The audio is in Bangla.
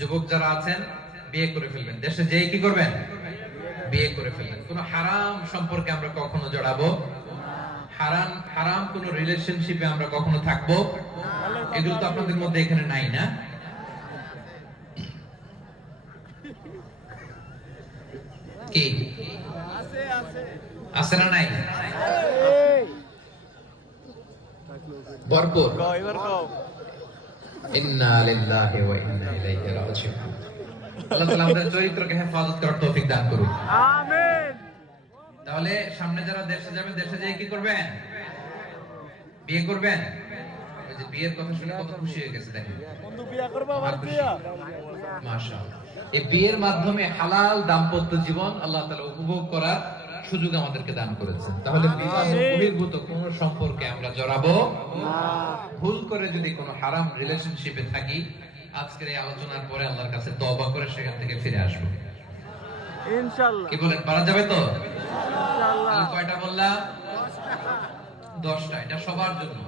যুবক যারা আছেন বিয়ে করে ফেলবেন, দেশে যেয়ে কি করবেন? বিয়ে করে ফেলবেন। কোন হারাম সম্পর্কে আমরা কখনো জড়াবো হারাম হারাম কোন রিলেশনশিপে আমরা কখনো থাকবো? এগুলো তো আপনাদের মধ্যে এখানে নাই, না? কি আছে না? নাই? ভরপুর। ইন্না লিল্লাহি ওয়া ইন্না ইলাইহি রাজিউন। আল্লাহ তাআলা আমাদের চরিত্রকে হেফাজত করার তৌফিক দান করুন। আমিন। তাহলে সামনে যারা দেশে যাবেন, দেশে যেয়ে কি করবেন? বিয়ে করবেন। ওই যে বিয়ের কথা শুনে কত খুশি হয়ে গেছে দেখেন। বন্ধু বিয়ে করবে, আমার বিয়ে। মাশাআল্লাহ। এই বিয়ের মাধ্যমে হালাল দাম্পত্য জীবন আল্লাহ তাআলা উপভোগ করার সুযোগ আমাদেরকে দান করেছেন। তাহলে বিবাহ বহির্ভূত কোন সম্পর্কে আমরা জড়াবো না। ভুল করে যদি কোনো হারাম রিলেশনশিপে থাকি, আজকের এই আলোচনার পরে আল্লাহর কাছে তওবা করে সেখান থেকে ফিরে আসবো ইনশাআল্লাহ। কি বলেন, পারা যাবে তো? ইনশাআল্লাহ। কয়টা বললাম? 10টা। এটা সবার জন্য।